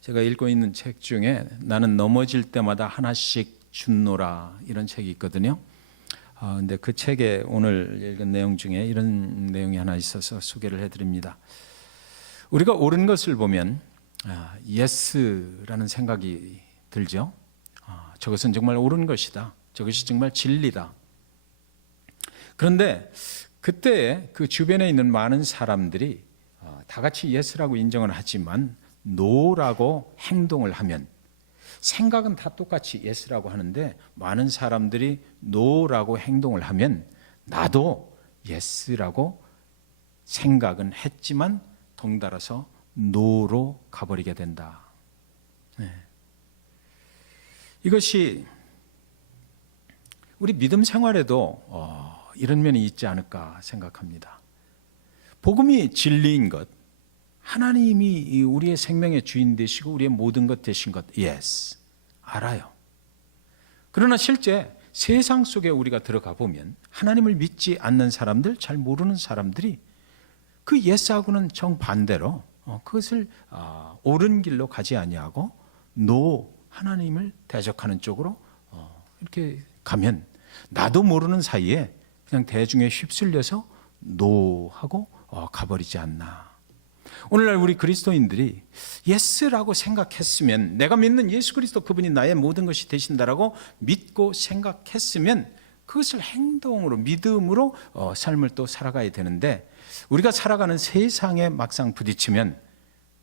제가 읽고 있는 책 중에 나는 넘어질 때마다 하나씩 줍노라 이런 책이 있거든요. 근데 그 책에 오늘 읽은 내용 중에 이런 내용이 하나 있어서 소개를 해드립니다. 우리가 옳은 것을 보면 예스라는 생각이 들죠. 저것은 정말 옳은 것이다. 저것이 정말 진리다. 그런데 그때 그 주변에 있는 많은 사람들이 다 같이 예스라고 인정을 하지만 노라고 행동을 하면, 생각은 다 똑같이 예스라고 하는데 많은 사람들이 노라고 행동을 하면 나도 예스라고 생각은 했지만 덩달아서 노로 가버리게 된다. 이것이 우리 믿음 생활에도 이런 면이 있지 않을까 생각합니다. 복음이 진리인 것, 하나님이 우리의 생명의 주인 되시고 우리의 모든 것 되신 것, yes, 알아요. 그러나 실제 세상 속에 우리가 들어가 보면 하나님을 믿지 않는 사람들, 잘 모르는 사람들이 그 yes하고는 정반대로 그것을 옳은 길로 가지 아니하고 no, 하나님을 대적하는 쪽으로 이렇게 가면 나도 모르는 사이에 그냥 대중에 휩쓸려서 노하고 가버리지 않나. 오늘날 우리 그리스도인들이 예스라고 생각했으면, 내가 믿는 예수 그리스도 그분이 나의 모든 것이 되신다라고 믿고 생각했으면 그것을 행동으로, 믿음으로 삶을 또 살아가야 되는데, 우리가 살아가는 세상에 막상 부딪히면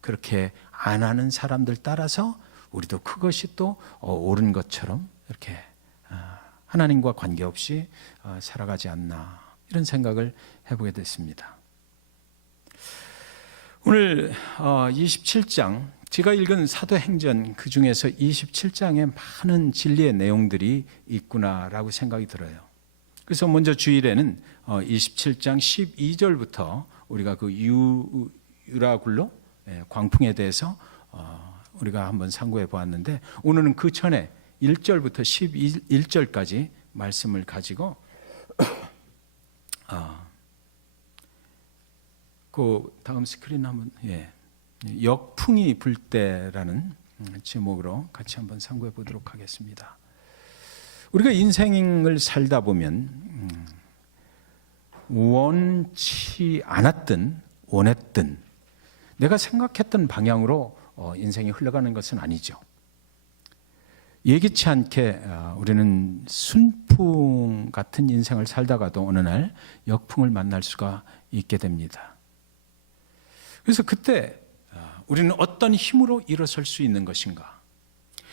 그렇게 안 하는 사람들 따라서 우리도 그것이 또 옳은 것처럼 이렇게 하나님과 관계없이 살아가지 않나, 이런 생각을 해보게 됐습니다. 오늘 27장, 제가 읽은 사도행전 그 중에서 27장에 많은 진리의 내용들이 있구나라고 생각이 들어요. 그래서 먼저 주일에는 27장 12절부터 우리가 그 유라굴로 광풍에 대해서 우리가 한번 상고해 보았는데, 오늘은 그 전에 1절부터 11절까지 말씀을 가지고 그 다음 스크린 한번, 역풍이 불 때라는 제목으로 같이 한번 상고해 보도록 하겠습니다. 우리가 인생을 살다 보면 원치 않았든 원했든 내가 생각했던 방향으로 인생이 흘러가는 것은 아니죠. 예기치 않게 우리는 순풍 같은 인생을 살다가도 어느 날 역풍을 만날 수가 있게 됩니다. 그래서 그때 우리는 어떤 힘으로 일어설 수 있는 것인가?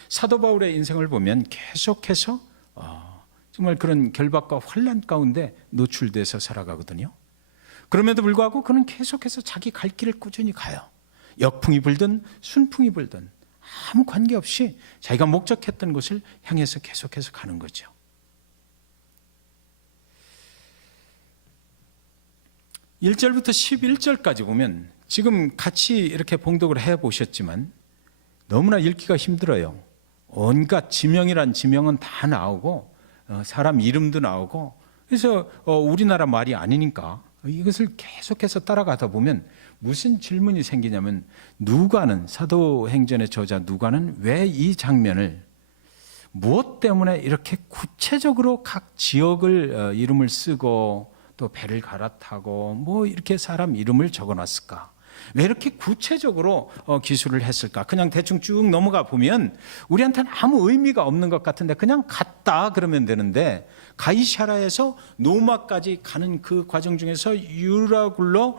사도 바울의 인생을 보면 계속해서 정말 그런 결박과 환난 가운데 노출돼서 살아가거든요. 그럼에도 불구하고 그는 계속해서 자기 갈 길을 꾸준히 가요. 역풍이 불든 순풍이 불든 아무 관계없이 자기가 목적했던 곳을 향해서 계속해서 가는 거죠. (1절부터) (11절까지) 보면 지금 같이 이렇게 봉독을 해보셨지만 너무나 읽기가 힘들어요. 온갖 지명이란 지명은 다 나오고 사람 이름도 나오고, 그래서 우리나라 말이 아니니까 이것을 계속해서 따라가다 보면 무슨 질문이 생기냐면, 누가는, 사도행전의 저자 누가는 왜 이 장면을 무엇 때문에 이렇게 구체적으로 각 지역을 이름을 쓰고 또 배를 갈아타고 뭐 이렇게 사람 이름을 적어놨을까? 왜 이렇게 구체적으로 기술을 했을까? 그냥 대충 쭉 넘어가 보면 우리한테는 아무 의미가 없는 것 같은데 그냥 갔다 그러면 되는데, 가이사라에서 노마까지 가는 그 과정 중에서 유라굴로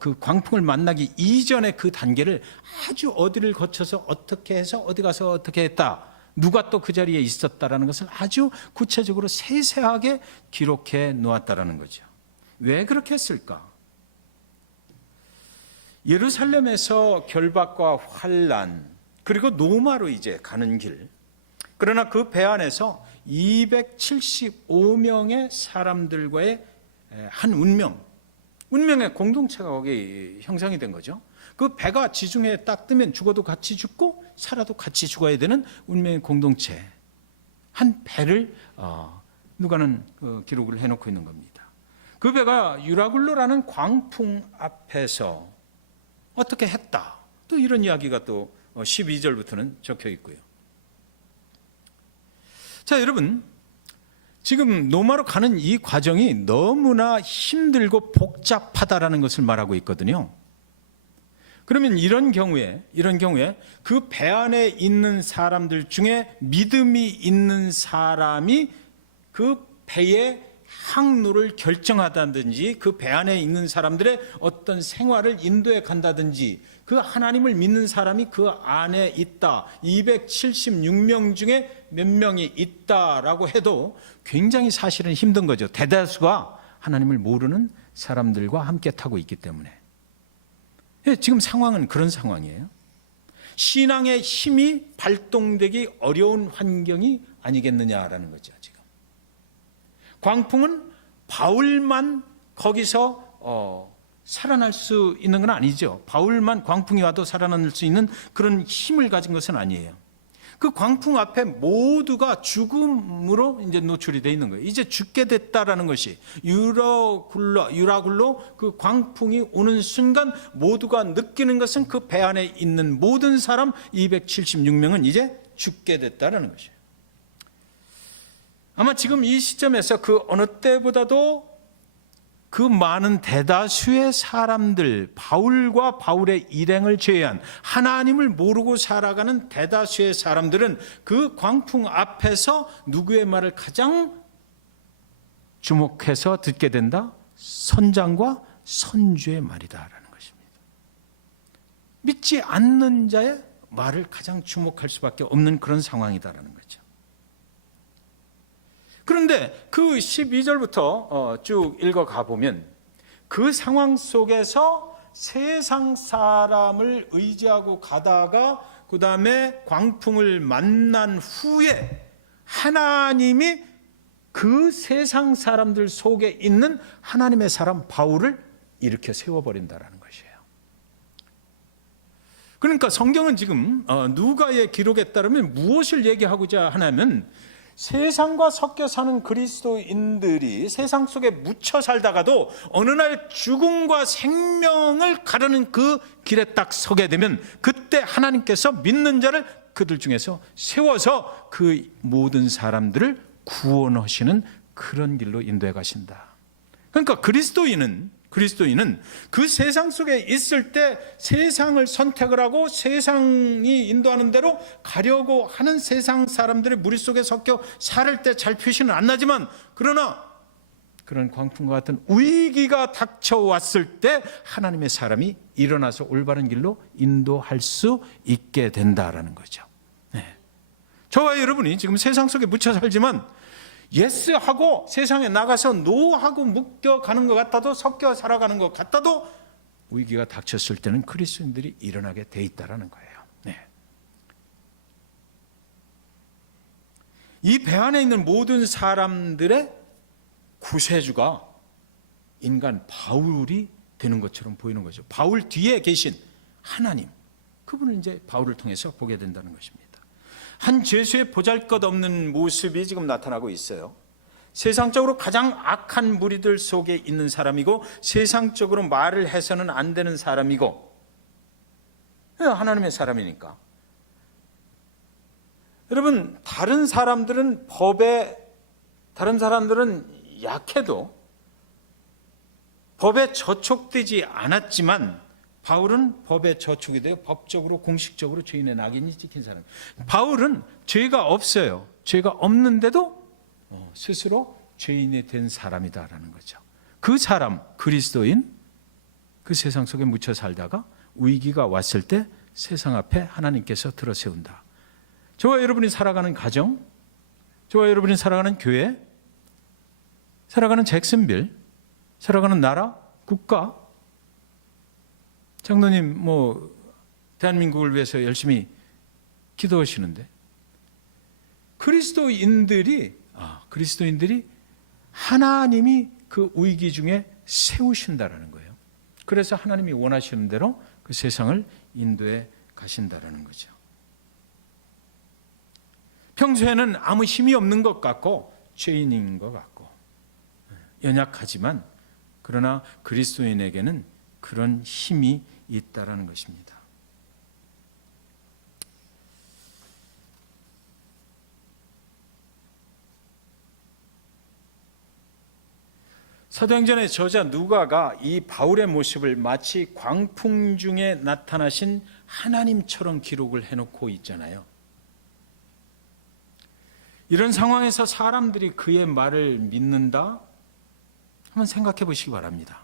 그 광풍을 만나기 이전의 그 단계를 아주 어디를 거쳐서 어떻게 해서 어디 가서 어떻게 했다, 누가 또 그 자리에 있었다라는 것을 아주 구체적으로 세세하게 기록해 놓았다라는 거죠. 왜 그렇게 했을까? 예루살렘에서 결박과 환난, 그리고 노마로 이제 가는 길, 그러나 그 배 안에서 275명의 사람들과의 한 운명의 공동체가 거기 형성이 된 거죠. 그 배가 지중해에 딱 뜨면 죽어도 같이 죽고 살아도 같이 죽어야 되는 운명의 공동체, 한 배를 누가는 기록을 해놓고 있는 겁니다. 그 배가 유라굴로라는 광풍 앞에서 어떻게 했다, 또 이런 이야기가 또 12절부터는 적혀 있고요. 자, 여러분, 지금 로마로 가는 이 과정이 너무나 힘들고 복잡하다라는 것을 말하고 있거든요. 그러면 이런 경우에 그 배 안에 있는 사람들 중에 믿음이 있는 사람이 그 배의 항로를 결정하다든지 그 배 안에 있는 사람들의 어떤 생활을 인도해 간다든지 그 하나님을 믿는 사람이 그 안에 있다. 276명 중에 몇 명이 있다라고 해도 굉장히 사실은 힘든 거죠. 대다수가 하나님을 모르는 사람들과 함께 타고 있기 때문에. 지금 상황은 그런 상황이에요. 신앙의 힘이 발동되기 어려운 환경이 아니겠느냐라는 거죠. 지금 광풍은 바울만 거기서 살아날 수 있는 건 아니죠. 바울만 광풍이 와도 살아날 수 있는 그런 힘을 가진 것은 아니에요. 그 광풍 앞에 모두가 죽음으로 이제 노출이 되어 있는 거예요. 이제 죽게 됐다라는 것이 유라굴로 그 광풍이 오는 순간 모두가 느끼는 것은 그 배 안에 있는 모든 사람 276명은 이제 죽게 됐다라는 것이에요. 아마 지금 이 시점에서 그 어느 때보다도 그 많은 대다수의 사람들, 바울과 바울의 일행을 제외한 하나님을 모르고 살아가는 대다수의 사람들은 그 광풍 앞에서 누구의 말을 가장 주목해서 듣게 된다? 선장과 선주의 말이다라는 것입니다. 믿지 않는 자의 말을 가장 주목할 수밖에 없는 그런 상황이다라는 거죠. 그런데 그 12절부터 쭉 읽어가 보면 그 상황 속에서 세상 사람을 의지하고 가다가 그 다음에 광풍을 만난 후에 하나님이 그 세상 사람들 속에 있는 하나님의 사람 바울을 일으켜 세워버린다는 것이에요. 그러니까 성경은 지금 누가의 기록에 따르면 무엇을 얘기하고자 하냐면 세상과 섞여 사는 그리스도인들이 세상 속에 묻혀 살다가도 어느 날 죽음과 생명을 가르는 그 길에 딱 서게 되면 그때 하나님께서 믿는 자를 그들 중에서 세워서 그 모든 사람들을 구원하시는 그런 길로 인도해 가신다. 그러니까 그리스도인은 그 세상 속에 있을 때 세상을 선택을 하고 세상이 인도하는 대로 가려고 하는 세상 사람들의 무리 속에 섞여 살 때 잘 표시는 안 나지만 그러나 그런 광풍과 같은 위기가 닥쳐왔을 때 하나님의 사람이 일어나서 올바른 길로 인도할 수 있게 된다라는 거죠. 네. 저와 여러분이 지금 세상 속에 묻혀 살지만 예스하고 세상에 나가서 노하고 묶여가는 것 같아도 섞여 살아가는 것 같아도 위기가 닥쳤을 때는 그리스도인들이 일어나게 돼 있다는 거예요. 네. 이 배 안에 있는 모든 사람들의 구세주가 인간 바울이 되는 것처럼 보이는 거죠. 바울 뒤에 계신 하나님, 그분을 이제 바울을 통해서 보게 된다는 것입니다. 한 죄수의 보잘것없는 모습이 지금 나타나고 있어요. 세상적으로 가장 악한 무리들 속에 있는 사람이고 세상적으로 말을 해서는 안 되는 사람이고 하나님의 사람이니까. 여러분, 다른 사람들은 약해도 법에 저촉되지 않았지만 바울은 법에 저촉이 되어 법적으로 공식적으로 죄인의 낙인이 찍힌 사람. 바울은 죄가 없어요. 죄가 없는데도 스스로 죄인이 된 사람이다라는 거죠. 그 사람, 그리스도인, 그 세상 속에 묻혀 살다가 위기가 왔을 때 세상 앞에 하나님께서 들어세운다. 저와 여러분이 살아가는 가정, 저와 여러분이 살아가는 교회, 살아가는 잭슨빌, 살아가는 나라, 국가, 장로님 대한민국을 위해서 열심히 기도하시는데 그리스도인들이 하나님이 그 위기 중에 세우신다라는 거예요. 그래서 하나님이 원하시는 대로 그 세상을 인도해 가신다라는 거죠. 평소에는 아무 힘이 없는 것 같고 죄인인 것 같고 연약하지만 그러나 그리스도인에게는 그런 힘이 있다라는 것입니다. 사도행전의 저자 누가가 이 바울의 모습을 마치 광풍 중에 나타나신 하나님처럼 기록을 해놓고 있잖아요. 이런 상황에서 사람들이 그의 말을 믿는다? 한번 생각해 보시기 바랍니다.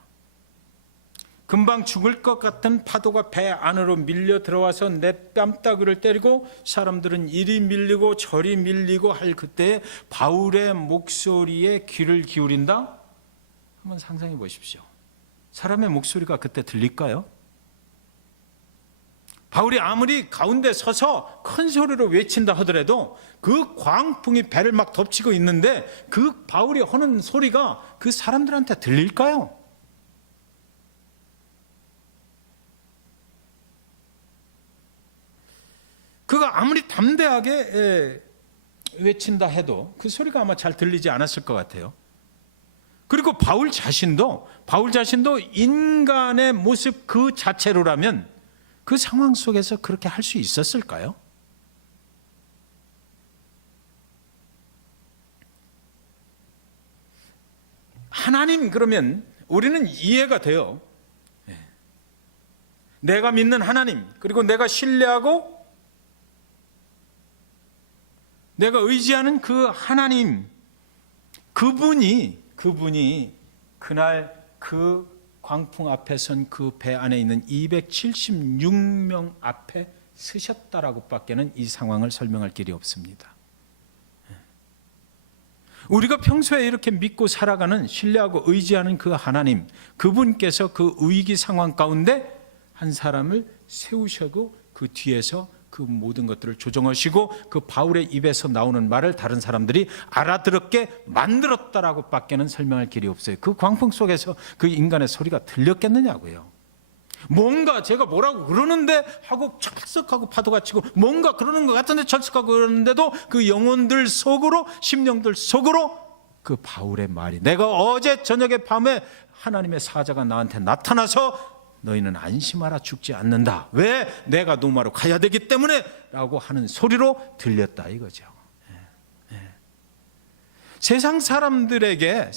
금방 죽을 것 같은 파도가 배 안으로 밀려 들어와서 내 뺨따구를 때리고 사람들은 이리 밀리고 저리 밀리고 할 그때 바울의 목소리에 귀를 기울인다? 한번 상상해 보십시오. 사람의 목소리가 그때 들릴까요? 바울이 아무리 가운데 서서 큰 소리로 외친다 하더라도 그 광풍이 배를 막 덮치고 있는데 그 바울이 하는 소리가 그 사람들한테 들릴까요? 그가 아무리 담대하게 외친다 해도 그 소리가 아마 잘 들리지 않았을 것 같아요. 그리고 바울 자신도 인간의 모습 그 자체로라면 그 상황 속에서 그렇게 할 수 있었을까요? 하나님 그러면 우리는 이해가 돼요. 내가 믿는 하나님, 그리고 내가 신뢰하고 내가 의지하는 그 하나님, 그분이 그날 그 광풍 앞에 선 그 배 안에 있는 276명 앞에 서셨다라고 밖에는 이 상황을 설명할 길이 없습니다. 우리가 평소에 이렇게 믿고 살아가는, 신뢰하고 의지하는 그 하나님, 그분께서 그 위기 상황 가운데 한 사람을 세우시고 그 뒤에서 그 모든 것들을 조정하시고 그 바울의 입에서 나오는 말을 다른 사람들이 알아들었게 만들었다라고 밖에는 설명할 길이 없어요. 그 광풍 속에서 그 인간의 소리가 들렸겠느냐고요. 뭔가 제가 뭐라고 그러는데 하고 철썩하고 파도가 치고 뭔가 그러는 것 같은데 철썩하고 그러는데도 그 영혼들 속으로, 심령들 속으로 그 바울의 말이, 내가 어제 저녁에 밤에 하나님의 사자가 나한테 나타나서 너희는 안심하라, 죽지 않는다. 왜? 내가 노마로 가야 되기 때문에 라고 하는 소리로 들렸다 이거죠. 세상 사람들에게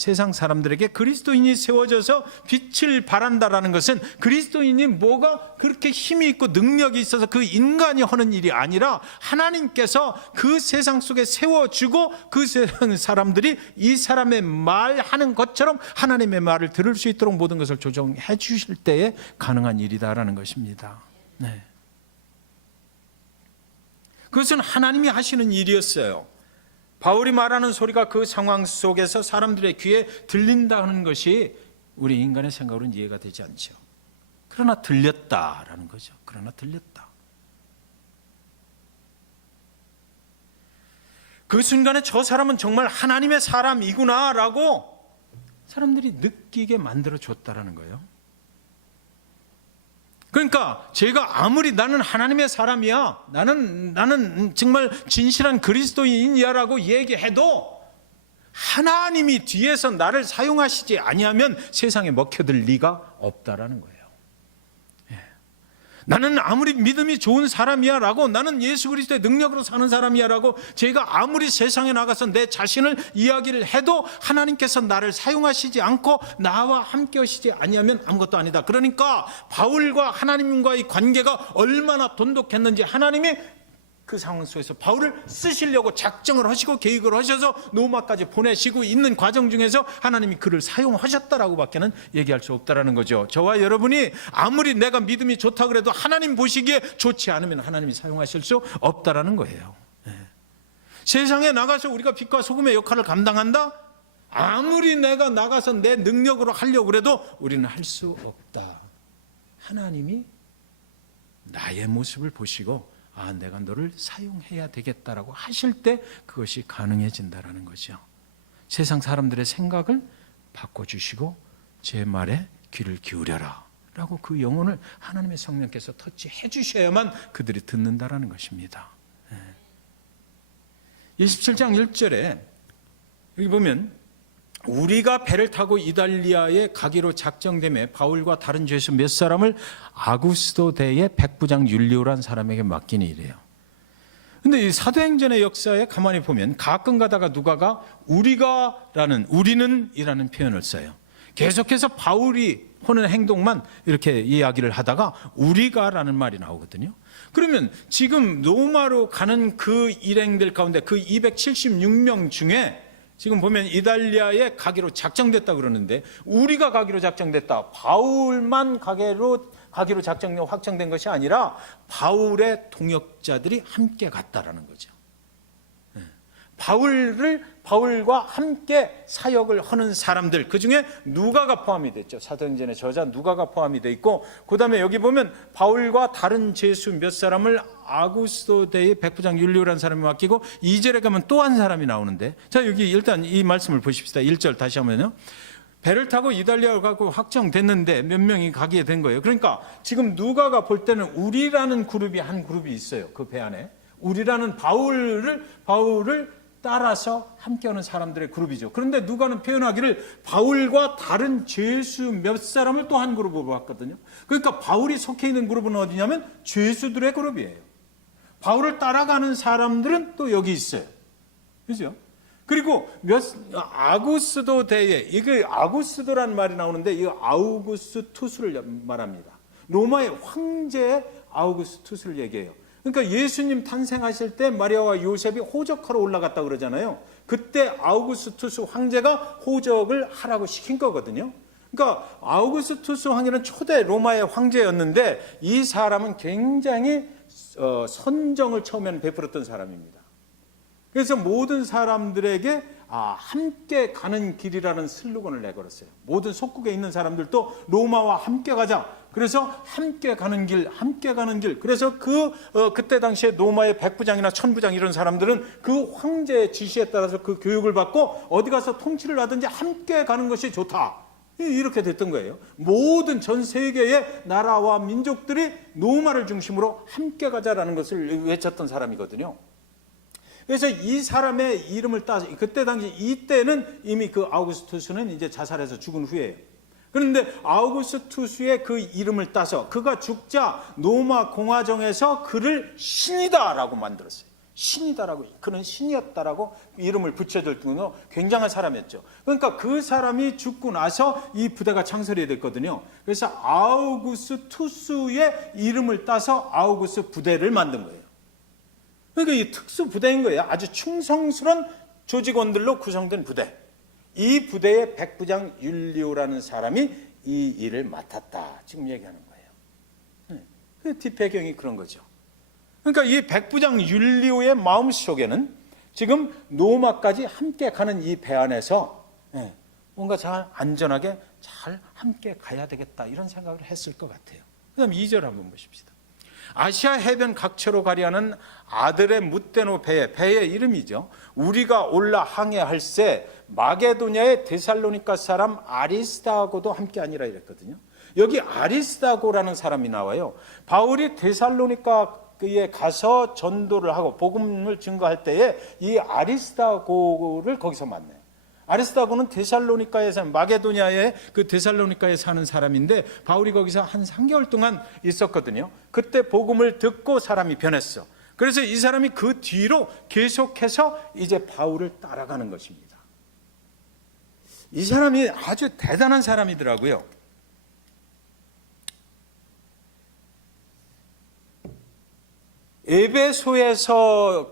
그리스도인이 세워져서 빛을 발한다라는 것은 그리스도인이 뭐가 그렇게 힘이 있고 능력이 있어서 그 인간이 하는 일이 아니라 하나님께서 그 세상 속에 세워주고 그 세상 사람들이 이 사람의 말하는 것처럼 하나님의 말을 들을 수 있도록 모든 것을 조정해 주실 때에 가능한 일이다라는 것입니다. 네. 그것은 하나님이 하시는 일이었어요. 바울이 말하는 소리가 그 상황 속에서 사람들의 귀에 들린다는 것이 우리 인간의 생각으로는 이해가 되지 않죠. 그러나 들렸다라는 거죠. 그러나 들렸다. 그 순간에 저 사람은 정말 하나님의 사람이구나라고 사람들이 느끼게 만들어줬다라는 거예요. 그러니까 제가 아무리 나는 하나님의 사람이야, 나는 정말 진실한 그리스도인이야 라고 얘기해도 하나님이 뒤에서 나를 사용하시지 아니하면 세상에 먹혀들 리가 없다라는 거예요. 나는 아무리 믿음이 좋은 사람이야 라고, 나는 예수 그리스도의 능력으로 사는 사람이야 라고 제가 아무리 세상에 나가서 내 자신을 이야기를 해도 하나님께서 나를 사용하시지 않고 나와 함께 하시지 아니하면 아무것도 아니다. 그러니까 바울과 하나님과의 관계가 얼마나 돈독했는지 하나님이 그 상황 속에서 바울을 쓰시려고 작정을 하시고 계획을 하셔서 로마까지 보내시고 있는 과정 중에서 하나님이 그를 사용하셨다라고 밖에는 얘기할 수 없다라는 거죠. 저와 여러분이 아무리 내가 믿음이 좋다 그래도 하나님 보시기에 좋지 않으면 하나님이 사용하실 수 없다라는 거예요. 세상에 나가서 우리가 빛과 소금의 역할을 감당한다? 아무리 내가 나가서 내 능력으로 하려고 그래도 우리는 할 수 없다. 하나님이 나의 모습을 보시고 내가 너를 사용해야 되겠다라고 하실 때 그것이 가능해진다라는 거죠. 세상 사람들의 생각을 바꿔주시고 제 말에 귀를 기울여라 라고 그 영혼을 하나님의 성령께서 터치해 주셔야만 그들이 듣는다라는 것입니다. 27장 1절에 여기 보면 우리가 배를 타고 이달리아에 가기로 작정되매 바울과 다른 죄수 몇 사람을 아구스도 대의 백부장 율리오란 사람에게 맡기니 이래요. 근데 이 사도행전의 역사에 가만히 보면 가끔 가다가 누가가 우리는 이라는 표현을 써요. 계속해서 바울이 하는 행동만 이렇게 이야기를 하다가 우리가라는 말이 나오거든요. 그러면 지금 로마로 가는 그 일행들 가운데 그 276명 중에 지금 보면 이달리아에 가기로 작정됐다 그러는데, 우리가 가기로 작정됐다, 바울만 가기로 확정된 것이 아니라 바울의 동역자들이 함께 갔다라는 거죠. 바울과 함께 사역을 하는 사람들, 그 중에 누가가 포함이 됐죠. 사도행전의 저자 누가가 포함이 돼 있고, 그 다음에 여기 보면 바울과 다른 죄수 몇 사람을 아구스도 대의 백부장 율리오라는 사람이 맡기고, 2절에 가면 또 한 사람이 나오는데, 자 여기 일단 이 말씀을 보십시다. 1절 다시 하면요, 배를 타고 이달리아로 가고 확정됐는데 몇 명이 가게 된 거예요. 그러니까 지금 누가가 볼 때는 우리라는 그룹이 한 그룹이 있어요. 그 배 안에 우리라는 바울을 따라서 함께하는 사람들의 그룹이죠. 그런데 누가는 표현하기를 바울과 다른 죄수 몇 사람을 또 한 그룹으로 봤거든요. 그러니까 바울이 속해 있는 그룹은 어디냐면 죄수들의 그룹이에요. 바울을 따라가는 사람들은 또 여기 있어요. 그죠? 그리고 아구스도 대에, 이게 아구스도라는 말이 나오는데 이 아우구스투스를 말합니다. 로마의 황제 아우구스투스를 얘기해요. 그러니까 예수님 탄생하실 때 마리아와 요셉이 호적하러 올라갔다 그러잖아요. 그때 아우구스투스 황제가 호적을 하라고 시킨 거거든요. 그러니까 아우구스투스 황제는 초대 로마의 황제였는데, 이 사람은 굉장히 선정을 처음에는 베풀었던 사람입니다. 그래서 모든 사람들에게 함께 가는 길이라는 슬로건을 내걸었어요. 모든 속국에 있는 사람들도 로마와 함께 가자. 그래서 함께 가는 길. 그래서 그때 당시에 로마의 백부장이나 천부장 이런 사람들은 그 황제의 지시에 따라서 그 교육을 받고 어디 가서 통치를 하든지 함께 가는 것이 좋다. 이렇게 됐던 거예요. 모든 전 세계의 나라와 민족들이 로마를 중심으로 함께 가자라는 것을 외쳤던 사람이거든요. 그래서 이 사람의 이름을 따서, 그때 당시 이때는 이미 그 아우구스투스는 이제 자살해서 죽은 후에요. 그런데 아우구스투스의 그 이름을 따서 그가 죽자 로마 공화정에서 그를 신이다라고 만들었어요. 신이다라고, 그는 신이었다라고 이름을 붙여줄 정도로 굉장한 사람이었죠. 그러니까 그 사람이 죽고 나서 이 부대가 창설이 됐거든요. 그래서 아우구스투스의 이름을 따서 아우구스 부대를 만든 거예요. 그러니까 이 특수 부대인 거예요. 아주 충성스러운 조직원들로 구성된 부대. 이 부대의 백부장 율리오라는 사람이 이 일을 맡았다, 지금 얘기하는 거예요. 그 뒷배경이 그런 거죠. 그러니까 이 백부장 율리오의 마음속에는 지금 로마까지 함께 가는 이 배 안에서 뭔가 잘 안전하게 잘 함께 가야 되겠다, 이런 생각을 했을 것 같아요. 그 다음 2절 한번 보십시다. 아시아 해변 각처로 가려는 아들의 뭇데노 배의 이름이죠. 우리가 올라 항해할세 마게도냐의 데살로니가 사람 아리스다고도 함께하니라 이랬거든요. 여기 아리스다고라는 사람이 나와요. 바울이 데살로니가에 가서 전도를 하고 복음을 증거할 때에 이 아리스다고를 거기서 만나요. 아리스다고는 데살로니가에서, 마게도냐의 그 데살로니가에 사는 사람인데 바울이 거기서 한 3개월 동안 있었거든요. 그때 복음을 듣고 사람이 변했어. 그래서 이 사람이 그 뒤로 계속해서 이제 바울을 따라가는 것입니다. 이 사람이 아주 대단한 사람이더라고요. 에베소에서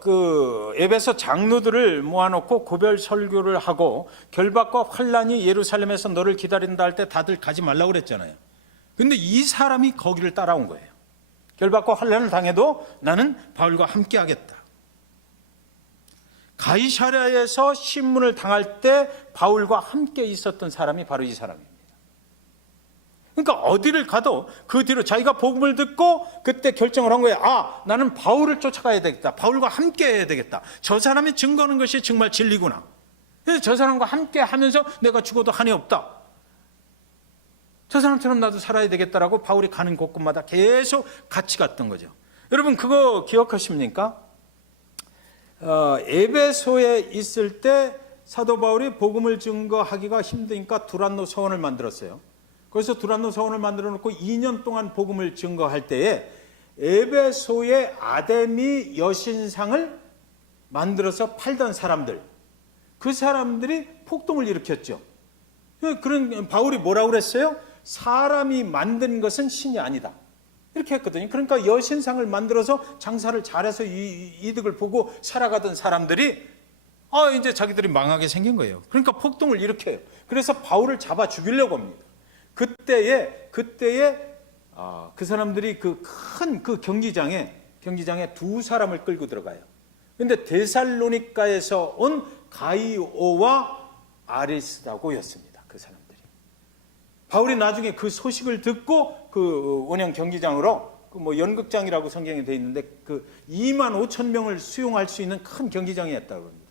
에베소 장로들을 모아놓고 고별 설교를 하고 결박과 환란이 예루살렘에서 너를 기다린다 할 때 다들 가지 말라고 그랬잖아요. 근데 이 사람이 거기를 따라온 거예요. 결박과 환란을 당해도 나는 바울과 함께 하겠다. 가이사랴에서 신문을 당할 때 바울과 함께 있었던 사람이 바로 이 사람입니다. 그러니까 어디를 가도 그 뒤로 자기가 복음을 듣고 그때 결정을 한 거예요. 나는 바울을 쫓아가야 되겠다. 바울과 함께 해야 되겠다. 저 사람이 증거하는 것이 정말 진리구나. 그래서 저 사람과 함께 하면서 내가 죽어도 한이 없다. 저 사람처럼 나도 살아야 되겠다라고 바울이 가는 곳곳마다 계속 같이 갔던 거죠. 여러분 그거 기억하십니까? 에베소에 있을 때 사도 바울이 복음을 증거하기가 힘드니까 두란노 서원을 만들었어요. 그래서 두란노 서원을 만들어 놓고 2년 동안 복음을 증거할 때에 에베소의 아데미 여신상을 만들어서 팔던 사람들, 그 사람들이 폭동을 일으켰죠. 그런 바울이 뭐라고 그랬어요? 사람이 만든 것은 신이 아니다. 이렇게 했거든요. 그러니까 여신상을 만들어서 장사를 잘해서 이득을 보고 살아가던 사람들이 이제 자기들이 망하게 생긴 거예요. 그러니까 폭동을 일으켜요. 그래서 바울을 잡아 죽이려고 합니다. 그때에 그 사람들이 그 큰 그 경기장에 두 사람을 끌고 들어가요. 그런데 데살로니가에서 온 가이오와 아리스다고였습니다. 그 사람들이. 바울이 나중에 그 소식을 듣고 그 원형 경기장으로 뭐 연극장이라고 성경에 되어 있는데 그 2만 5천 명을 수용할 수 있는 큰 경기장이었다고 합니다.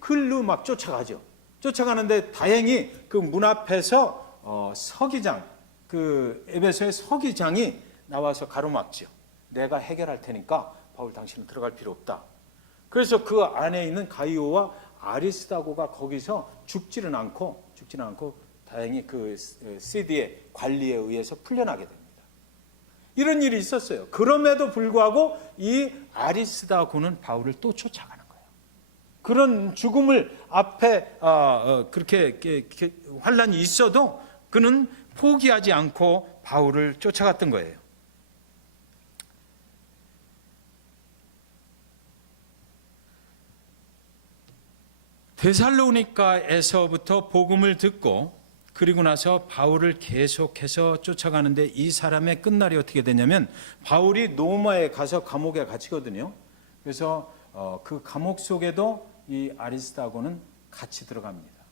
글로 막 쫓아가죠. 쫓아가는데 다행히 그 문 앞에서 서기장, 그 에베소의 서기장이 나와서 가로막죠. 내가 해결할 테니까 바울 당신은 들어갈 필요 없다. 그래서 그 안에 있는 가이오와 아리스다고가 거기서 죽지는 않고 다행히 그 시디의 관리에 의해서 풀려나게 됩니다. 이런 일이 있었어요. 그럼에도 불구하고 이 아리스다고는 바울을 또 쫓아가는 거예요. 그런 죽음을 앞에 그렇게 환란이 있어도 그는 포기하지 않고 바울을 쫓아갔던 거예요. 데살로니가에서부터 복음을 듣고 그리고 나서 바울을 계속해서 쫓아가는데 이 사람의 끝날이 어떻게 되냐면 바울이 로마에 가서 감옥에 갇히거든요. 그래서 그 감옥 속에도 이 아리스다고는 같이 들어갑니다.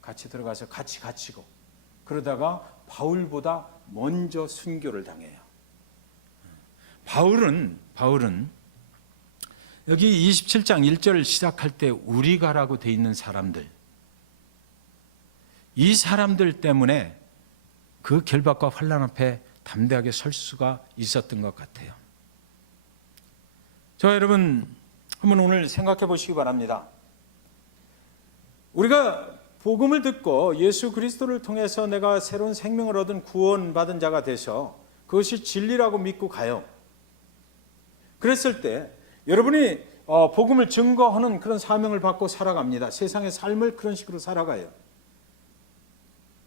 같이 들어가서 같이 갇히고 그러다가 바울보다 먼저 순교를 당해요. 바울은 여기 27장 1절을 시작할 때 우리가라고 돼 있는 사람들, 이 사람들 때문에 그 결박과 환난 앞에 담대하게 설 수가 있었던 것 같아요. 저 여러분 한번 오늘 생각해 보시기 바랍니다. 우리가 복음을 듣고 예수 그리스도를 통해서 내가 새로운 생명을 얻은 구원받은 자가 돼서 그것이 진리라고 믿고 가요. 그랬을 때 여러분이 복음을 증거하는 그런 사명을 받고 살아갑니다. 세상의 삶을 그런 식으로 살아가요.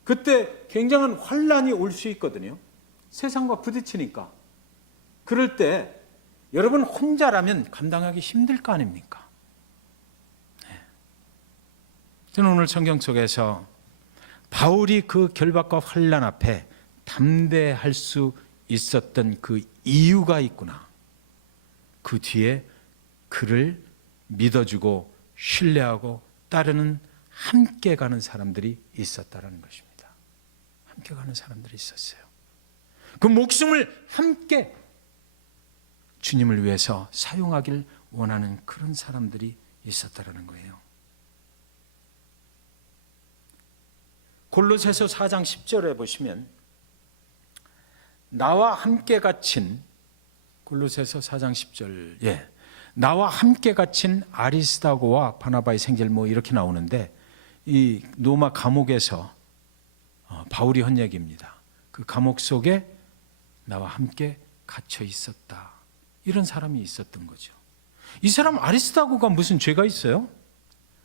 그때 굉장한 환란이 올 수 있거든요. 세상과 부딪히니까. 그럴 때 여러분 혼자라면 감당하기 힘들 거 아닙니까? 저는 오늘 성경 속에서 바울이 그 결박과 환란 앞에 담대할 수 있었던 그 이유가 있구나. 그 뒤에 그를 믿어주고 신뢰하고 따르는 함께 가는 사람들이 있었다는 것입니다. 함께 가는 사람들이 있었어요. 그 목숨을 함께 주님을 위해서 사용하길 원하는 그런 사람들이 있었다는 거예요. 골로새서 4장 10절에 보시면 나와 함께 갇힌 골로새서 4장 10절 나와 함께 갇힌 아리스다고와 바나바의 생질 이렇게 나오는데 이 로마 감옥에서 바울이 한 얘기입니다. 그 감옥 속에 나와 함께 갇혀 있었다. 이런 사람이 있었던 거죠. 이 사람 아리스다고가 무슨 죄가 있어요?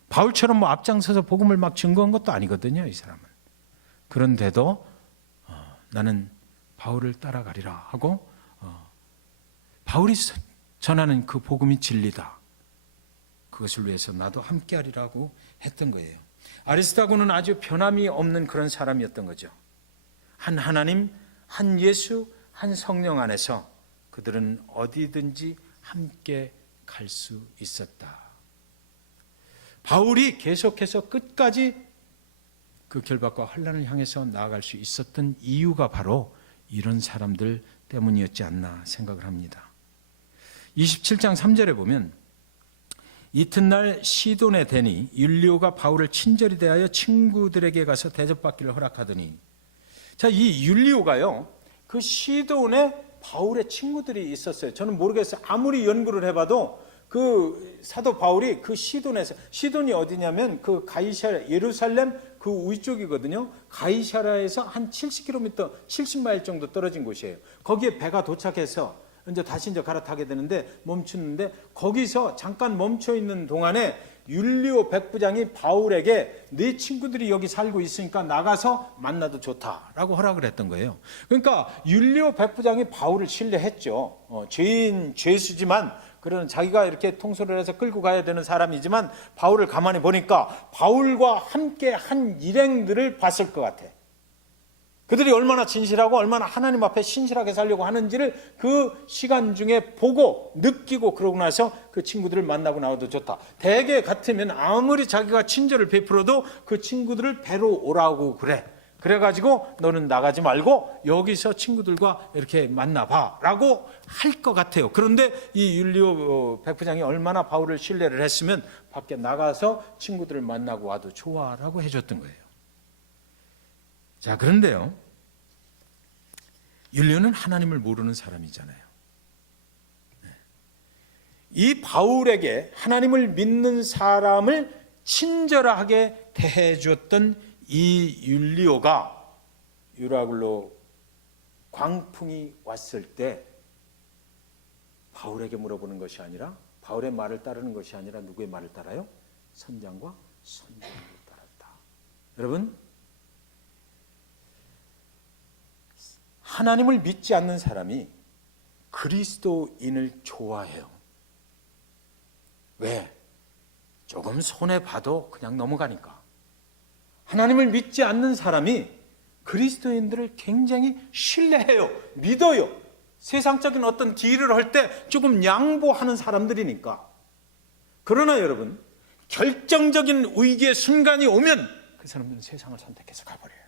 바울처럼 앞장서서 복음을 막 증거한 것도 아니거든요. 이 사람은. 그런데도 나는 바울을 따라가리라 하고 바울이 전하는 그 복음이 진리다. 그것을 위해서 나도 함께하리라고 했던 거예요. 아리스다고는 아주 변함이 없는 그런 사람이었던 거죠. 한 하나님, 한 예수, 한 성령 안에서 그들은 어디든지 함께 갈 수 있었다. 바울이 계속해서 끝까지 그 결박과 환난을 향해서 나아갈 수 있었던 이유가 바로 이런 사람들 때문이었지 않나 생각을 합니다. 27장 3절에 보면 이튿날 시돈에 대니 율리오가 바울을 친절히 대하여 친구들에게 가서 대접받기를 허락하더니 자, 이 율리오가요 그 시돈에 바울의 친구들이 있었어요. 저는 모르겠어요. 아무리 연구를 해봐도 그 사도 바울이 그 시돈이 어디냐면 그 가이사랴 예루살렘 그 위쪽이거든요. 가이사랴에서 한 70km, 70마일 정도 떨어진 곳이에요. 거기에 배가 도착해서 이제 다시 이제 갈아타게 되는데 멈추는데 거기서 잠깐 멈춰 있는 동안에 율리오 백부장이 바울에게 네 친구들이 여기 살고 있으니까 나가서 만나도 좋다라고 허락을 했던 거예요. 그러니까 율리오 백부장이 바울을 신뢰했죠. 죄수지만 그러는 자기가 이렇게 통솔을 해서 끌고 가야 되는 사람이지만 바울을 가만히 보니까 바울과 함께 한 일행들을 봤을 것 같아. 그들이 얼마나 진실하고 얼마나 하나님 앞에 신실하게 살려고 하는지를 그 시간 중에 보고 느끼고 그러고 나서 그 친구들을 만나고 나와도 좋다. 대개 같으면 아무리 자기가 친절을 베풀어도 그 친구들을 뵈러 오라고 그래. 그래가지고 너는 나가지 말고 여기서 친구들과 이렇게 만나봐 라고 할 것 같아요. 그런데 이 율리오 백부장이 얼마나 바울을 신뢰를 했으면 밖에 나가서 친구들을 만나고 와도 좋아라고 해줬던 거예요. 자, 그런데요, 율리오는 하나님을 모르는 사람이잖아요. 이 바울에게 하나님을 믿는 사람을 친절하게 대해줬던 이 율리오가 유라굴로 광풍이 왔을 때 바울에게 물어보는 것이 아니라, 바울의 말을 따르는 것이 아니라 누구의 말을 따라요? 선장과 선장을 따랐다. 여러분, 하나님을 믿지 않는 사람이 그리스도인을 좋아해요. 왜? 조금 손해봐도 그냥 넘어가니까. 하나님을 믿지 않는 사람이 그리스도인들을 굉장히 신뢰해요. 믿어요. 세상적인 어떤 딜을 할 때 조금 양보하는 사람들이니까. 그러나 여러분, 결정적인 위기의 순간이 오면 그 사람들은 세상을 선택해서 가버려요.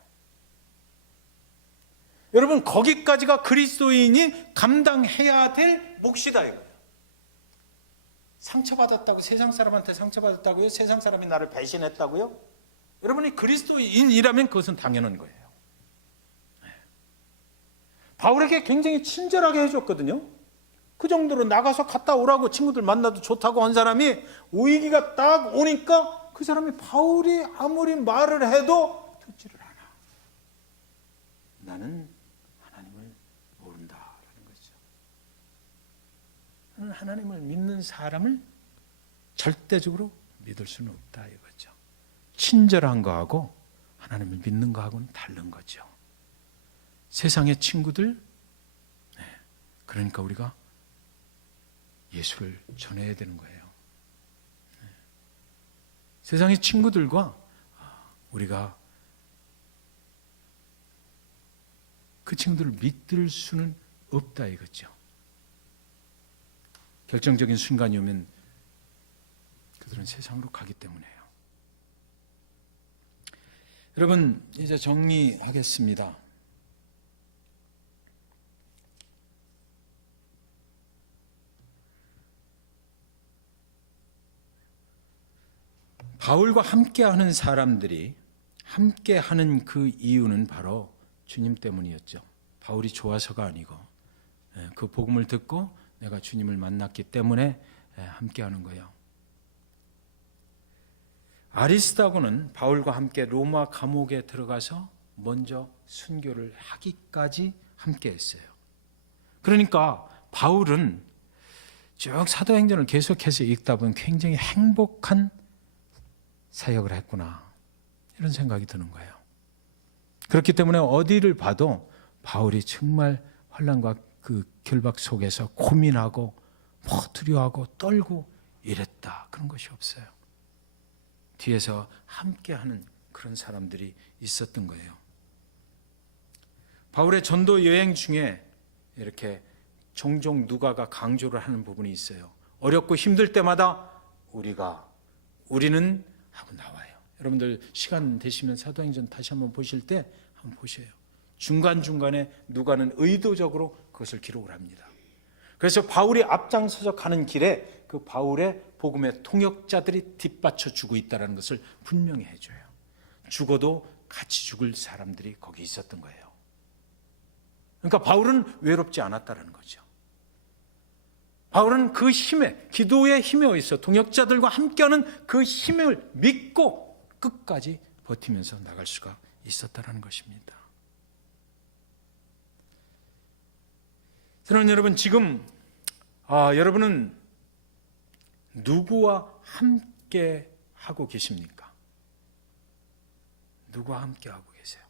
여러분, 거기까지가 그리스도인이 감당해야 될 몫이다 이거예요. 상처받았다고, 세상 사람한테 상처받았다고요? 세상 사람이 나를 배신했다고요? 여러분이 그리스도인이라면 그것은 당연한 거예요. 바울에게 굉장히 친절하게 해줬거든요. 그 정도로 나가서 갔다 오라고, 친구들 만나도 좋다고 한 사람이 위기가 딱 오니까 그 사람이 바울이 아무리 말을 해도 듣지를 않아. 나는 하나님을 모른다라는 거죠. 나는 하나님을 믿는 사람을 절대적으로 믿을 수는 없다 이거죠. 친절한 거하고 하나님을 믿는 거하고는 다른 거죠. 세상의 친구들, 그러니까 우리가 예수를 전해야 되는 거예요. 세상의 친구들과 우리가 그 친구들을 믿을 수는 없다 이거죠. 결정적인 순간이 오면 그들은 세상으로 가기 때문에요. 여러분, 이제 정리하겠습니다. 바울과 함께하는 사람들이 함께하는 그 이유는 바로 주님 때문이었죠. 바울이 좋아서가 아니고 그 복음을 듣고 내가 주님을 만났기 때문에 함께하는 거예요. 아리스다고는 바울과 함께 로마 감옥에 들어가서 먼저 순교를 하기까지 함께했어요. 그러니까 바울은 쭉 사도행전을 계속해서 읽다 보면 굉장히 행복한 사역을 했구나 이런 생각이 드는 거예요. 그렇기 때문에 어디를 봐도 바울이 정말 환난과 그 결박 속에서 고민하고 두려워하고 떨고 이랬다 그런 것이 없어요. 뒤에서 함께하는 그런 사람들이 있었던 거예요. 바울의 전도 여행 중에 이렇게 종종 누가가 강조를 하는 부분이 있어요. 어렵고 힘들 때마다 우리는 하고 나와요. 여러분들 시간 되시면 사도행전 다시 한번 보실 때 한번 보셔요. 중간중간에 누가는 의도적으로 그것을 기록을 합니다. 그래서 바울이 앞장서서 가는 길에 그 바울의 복음의 통역자들이 뒷받쳐 주고 있다는 것을 분명히 해줘요. 죽어도 같이 죽을 사람들이 거기 있었던 거예요. 그러니까 바울은 외롭지 않았다는 거죠. 바울은 그 힘에, 기도의 힘에 의해서 동역자들과 함께하는 그 힘을 믿고 끝까지 버티면서 나갈 수가 있었다는 것입니다. 사랑하는 여러분, 지금 여러분은 누구와 함께 하고 계십니까? 누구와 함께 하고 계세요?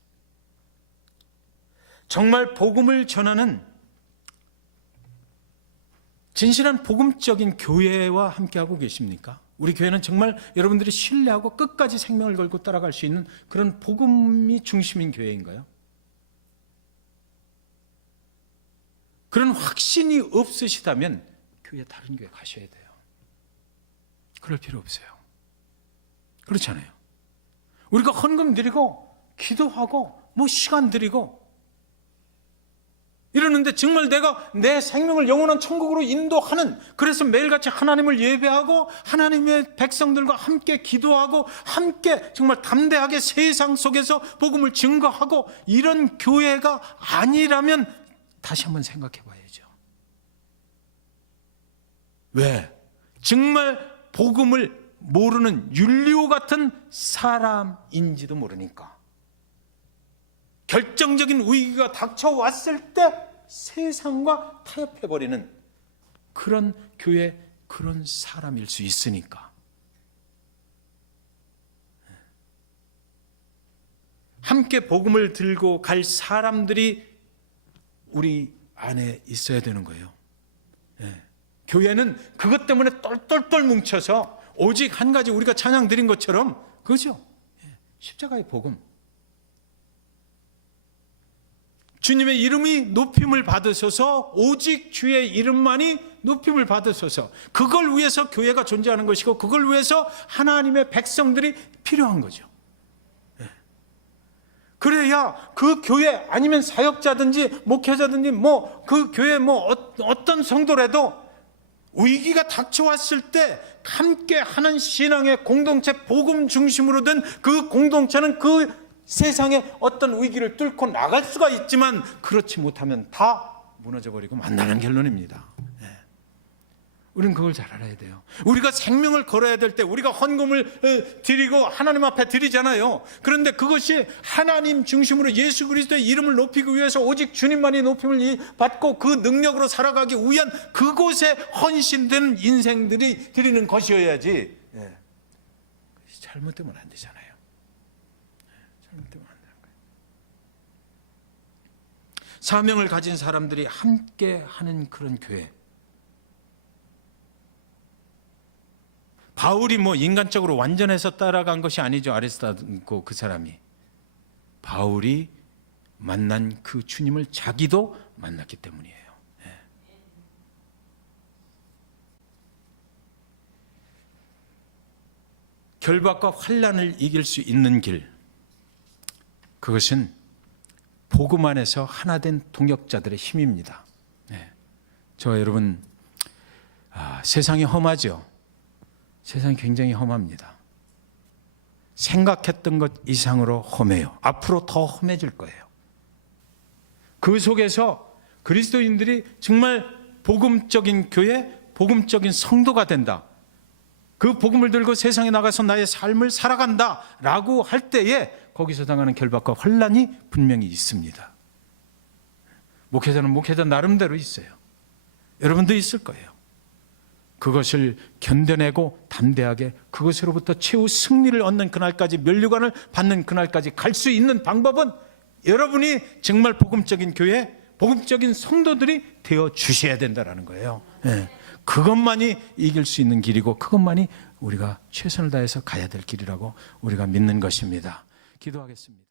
정말 복음을 전하는 진실한 복음적인 교회와 함께 하고 계십니까? 우리 교회는 정말 여러분들이 신뢰하고 끝까지 생명을 걸고 따라갈 수 있는 그런 복음이 중심인 교회인가요? 그런 확신이 없으시다면 교회 다른 교회 가셔야 돼요. 그럴 필요 없어요. 그렇잖아요. 우리가 헌금 드리고 기도하고 시간 드리고 이러는데 정말 내가 내 생명을 영원한 천국으로 인도하는, 그래서 매일같이 하나님을 예배하고 하나님의 백성들과 함께 기도하고 함께 정말 담대하게 세상 속에서 복음을 증거하고 이런 교회가 아니라면 다시 한번 생각해 봐야죠. 왜? 정말 복음을 모르는 율리오 같은 사람인지도 모르니까. 결정적인 위기가 닥쳐왔을 때 세상과 타협해버리는 그런 교회, 그런 사람일 수 있으니까. 함께 복음을 들고 갈 사람들이 우리 안에 있어야 되는 거예요. 교회는 그것 때문에 똘똘똘 뭉쳐서 오직 한 가지, 우리가 찬양 드린 것처럼, 그죠? 십자가의 복음, 주님의 이름이 높임을 받으소서, 오직 주의 이름만이 높임을 받으소서, 그걸 위해서 교회가 존재하는 것이고 그걸 위해서 하나님의 백성들이 필요한 거죠. 그래야 그 교회, 아니면 사역자든지 목회자든지 그 교회 어떤 성도라도 위기가 닥쳐왔을 때 함께 하는 신앙의 공동체, 복음 중심으로 된 그 공동체는 그 세상에 어떤 위기를 뚫고 나갈 수가 있지만, 그렇지 못하면 다 무너져버리고 만나는 결론입니다. 우리는 그걸 잘 알아야 돼요. 우리가 생명을 걸어야 될 때 우리가 헌금을 드리고 하나님 앞에 드리잖아요. 그런데 그것이 하나님 중심으로 예수 그리스도의 이름을 높이기 위해서 오직 주님만이 높임을 받고 그 능력으로 살아가기 위한 그곳에 헌신된 인생들이 드리는 것이어야지, 잘못되면 안 되잖아요. 잘못되면 안 되는 거예요. 사명을 가진 사람들이 함께 하는 그런 교회. 바울이 인간적으로 완전해서 따라간 것이 아니죠. 아리스타고 그 사람이. 바울이 만난 그 주님을 자기도 만났기 때문이에요. 결박과 환난을 이길 수 있는 길, 그것은 복음 안에서 하나 된 동역자들의 힘입니다. 저 여러분, 세상이 험하죠. 세상이 굉장히 험합니다. 생각했던 것 이상으로 험해요. 앞으로 더 험해질 거예요. 그 속에서 그리스도인들이 정말 복음적인 교회, 복음적인 성도가 된다, 그 복음을 들고 세상에 나가서 나의 삶을 살아간다 라고 할 때에 거기서 당하는 결박과 환난이 분명히 있습니다. 목회자는 목회자 나름대로 있어요. 여러분도 있을 거예요. 그것을 견뎌내고 담대하게 그것으로부터 최후 승리를 얻는 그날까지, 면류관을 받는 그날까지 갈 수 있는 방법은 여러분이 정말 복음적인 교회, 복음적인 성도들이 되어 주셔야 된다는 거예요. 그것만이 이길 수 있는 길이고 그것만이 우리가 최선을 다해서 가야 될 길이라고 우리가 믿는 것입니다. 기도하겠습니다.